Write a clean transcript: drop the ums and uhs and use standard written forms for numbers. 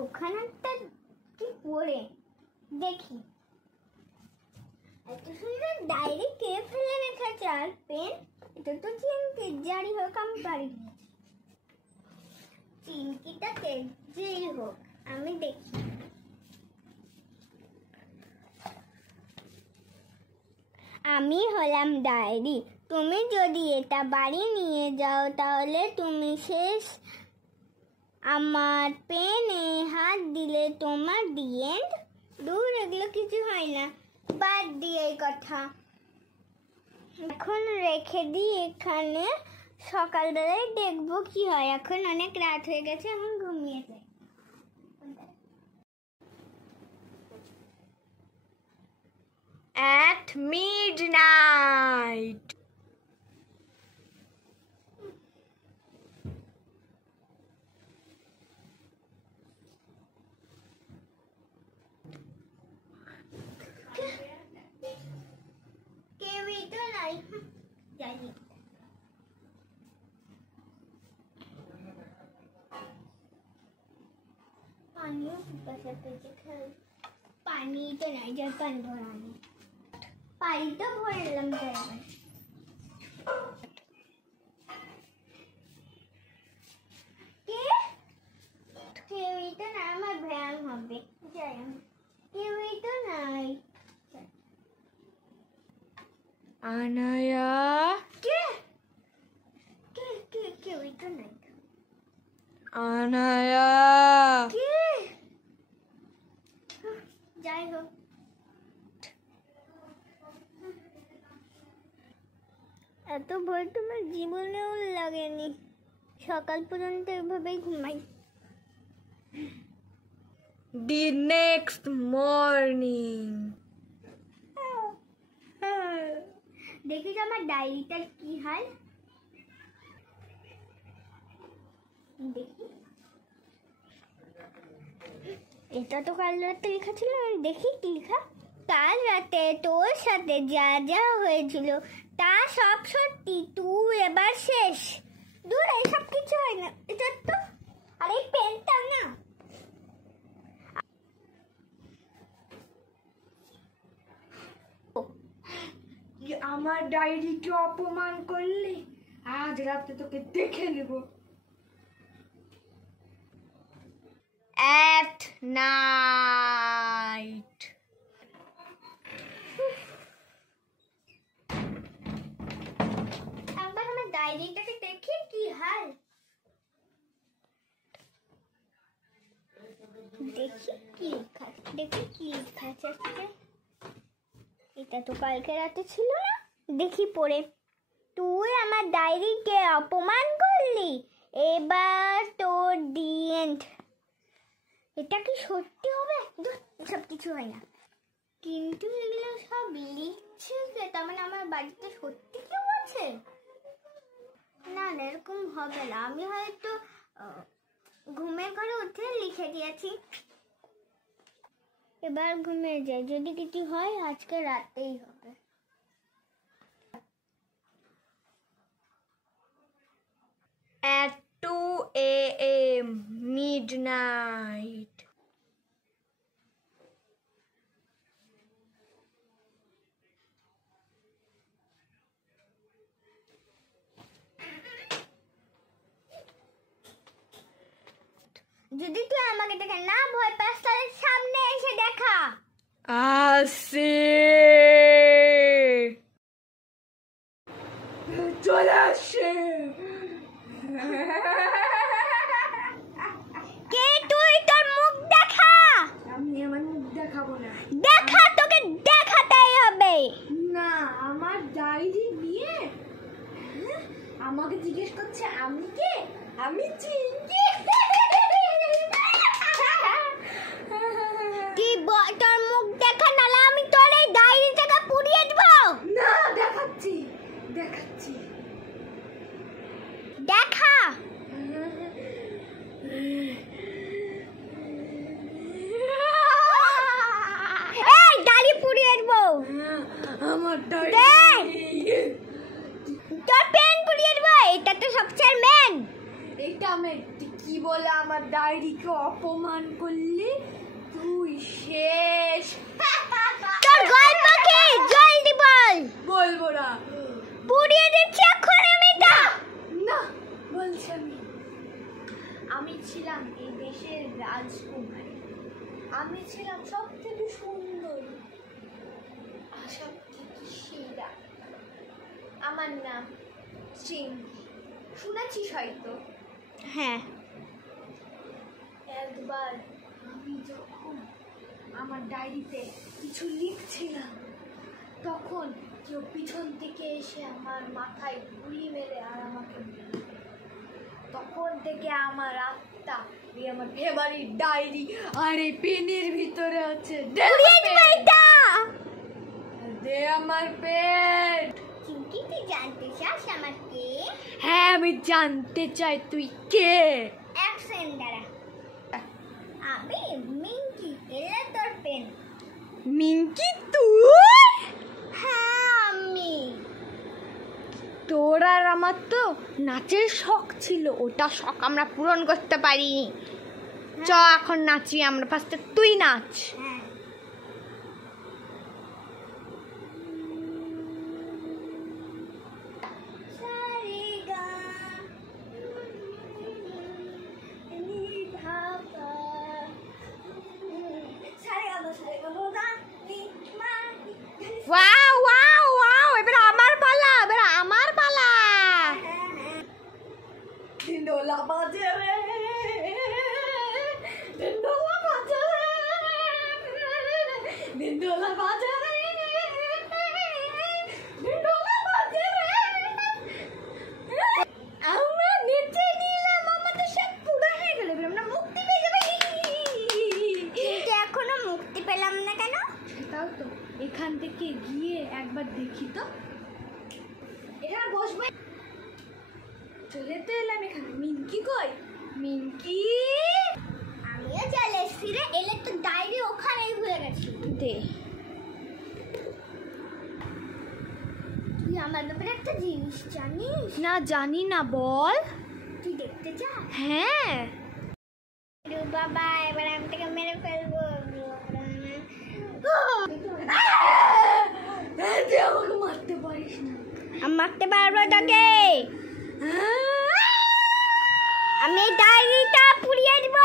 ওখানে একটা কি পড়ে দেখি। এত সুন্দর ডায়েরি কে ফেলে রেখেছে? আর পেন, এটা তো চিমকি। যাই হোক আমি পারি, চিমকিটাকে যেই হোক আমি দেখি। আমি হলাম ডায়েরি। তুমি যদি এটা বাড়ি নিয়ে যাও তাহলে তুমি শেষ। আমার পেনে হাত দিলে তোমার দি এন্ড। দূর, এগুলো কিছু হয় না, বাদ দিয়ে এই কথা। এখন রেখে দিই এখানে, সকালবেলায় দেখবো কি হয়। এখন অনেক রাত হয়ে গেছে, এখন ঘুমিয়ে যাই। At midnight. কেউই তো নাই, জানি। পানিও পিপাসা পেয়েছে, পানি তো নাই, জল পানি ভরানি। পানি তো ভরলাম তো এবার। কেউই তো না, আমার ব্যায়াম হবে। যাই, কেউই তো নাই। Anaya. কেউই তো নাই। Anaya. যাই হোক, এত ভয় তোমার জীবনেও লাগেনি। সকাল পর্যন্ত এভাবেই ঘুমাই। The next morning. দেখি তো আমার ডায়েরিটার কি হয়। দেখি, এটা তো কাল রাতে লেখা ছিল। দেখি কি লেখা। কাল রাতে তোর সাথে যা যা হয়েছিল তা সব সত্যি, তুই এবার শেষ। দূর, এইসব কিছু হয় না। এটা তো, আর এই পেনটা না। আমার ডায়েরিকে অপমান করলি, আজ রাতে তোকে দেখে নেব। At night. একবার আমার ডায়েরিটাকে দেখি কি হয়। দেখি কি লেখা, দেখি কি লেখা আছে আজকে। এটা তো কালকে রাতে ছিল না। দেখি পড়ে। তুই আমার ডায়েরিকে অপমান করলি, এবার তোর দি এন্ড। এটা কি সত্যি হবে? সব কিছু হয় না, কিন্তু এগুলো সব লিখছে যে, তার মানে আমার বাড়িতে সত্যি কেউ আছে। না না, এরকম হবে না। আমি হয়তো ঘুমের ঘরে উঠে লিখে দিয়েছি। এবার ঘুমিয়ে যাই, যদি কিছু হয় আজকে রাতেই হবে। At 2 a.m. midnight. যদি তুই আমাকে দেখে না ভয় পাস তাহলে সামনে এসে দেখা। আসে, চলে আসে। কে তুই? তোর মুখ দেখা। আমি আমার মুখ দেখাবো না। দেখা, তোকে দেখাতেই হবে। না, আমার ডায়েরি নিয়ে আমাকে জিজ্ঞেস করছে আমি কে? আমি চিংকি। তোর মুখ দেখা, নালে আমি তোর এই ডায়েরিটাকে পুড়িয়ে দেব। না, দেখাচ্ছি দেখাচ্ছি। দেখা। এই ডায়েরি পুড়িয়ে দেব। আমার ডায়েরি, তোর পেন পুড়িয়ে দেব। এটা তো সবচেয়ে মেন। এইটা আমি বলে আমার ডায়েরিকে অপমান করলি, তুই শেষ। তোর গল্প কি জলদি বল। বলবো না, পুড়িয়ে দিচ্ছি এখন আমি এটা। না বলছি আমি ছিলাম এই দেশের রাজকুমারী, আমি ছিলাম সব থেকে সুন্দর, সব থেকে সেরা। আমার নাম চিঙ্কি, শুনেছিস হয়তো। হ্যাঁ, একবার আমি যখন আমার ডায়েরিতে কিছু লিখছিলাম, তখন কেউ পিছন থেকে এসে আমার মাথায় গুলি মেরে আর আমাকে মেরে। তখন থেকে আমার আত্মা, এই আমার ফেভারিট ডায়েরি আর এই পেনের ভিতরে আছে। দে আমার পেন। চিঙ্কি, তুই জানতে চাস আমার কে? হ্যাঁ, আমি জানতে চাই তুই কে। অ্যাকশন দ্বারা। আমি মিঙ্কি, এলে তোর পেন। মিঙ্কি তুই? হ্যাঁ আমি। তোর আর আমার তো নাচের শখ ছিল, ওটা শখ আমরা পূরণ করতে পারিনি। চ এখন নাচি আমরা, ফার্স্টে তুই নাচ। হ্যাঁ, ওয়াও ওয়াও ওয়াও, এবার আমার পালা, এবার আমার পালা। ঢিন্ডোলা বাজে রে, ঢিন্ডোলা বাজে রে, ঢিন্ডোলা বাজে রে, ঢিন্ডোলা বাজে রে। আমরা নিচে নিলাম, আমাদের সব পুরো হয়ে গেল, আমরা মুক্তি পেয়ে যাবে। কিন্তু এখনো মুক্তি পেলাম না কেন? সেটাও তো, এখান থেকে গিয়ে একবার দেখি তো। এখানে বসবে, চলে তো এলাম এখানে। মিঙ্কি কই? মিঙ্কি, আমিও চলে এসছি রে, এলে তো ডায়েরি ওখানেই ভুলে গেছি। দে। তুই আমার ব্যাপারে একটা জিনিস জানিস? না জানি না, বল। তুই দেখতে চাস? হ্যাঁ। বাবা, এবার আমি তোকে মেরে ফেলবো। তুই আমাকে মারতে পারিস না। আমি মারতে পারবো তোকে। আমি ডায়েরিটা পুড়িয়ে দিব।